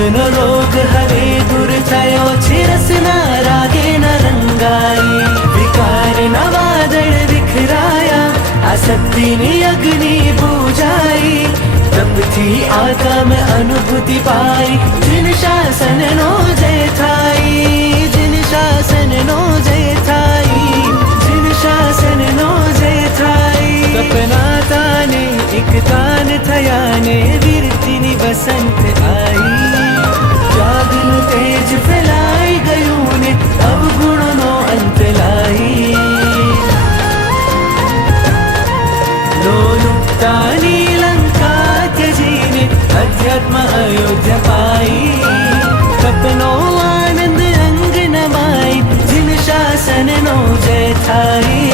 રોગનો રોગ હવે દૂર થયો છે, રસના રાગે ન રંગાઈ. વિકારના વાદળ વિખરાયા, આસક્તિની અગ્નિ બુઝાઈ. તપથી આત્મ અનુભૂતિ પાઈ, જીન શાસનનો જય થાય, જીન શાસનનો જય થાય, જીન શાસનનો જય થાય. તપના તાને એક તાન થયાને વીરતીની વસંત આઈ. ત્યાગનું તેજ ફેલાઈ ગયું ને અવગુણનો અંત લાઈ. લોલુપતાની લંકા ત્યજીને અધ્યાત્મ અયોધ્યા પાઈ. તપનો આનંદ અંગ નમાઈ, જીન શાસનનો જય થાય.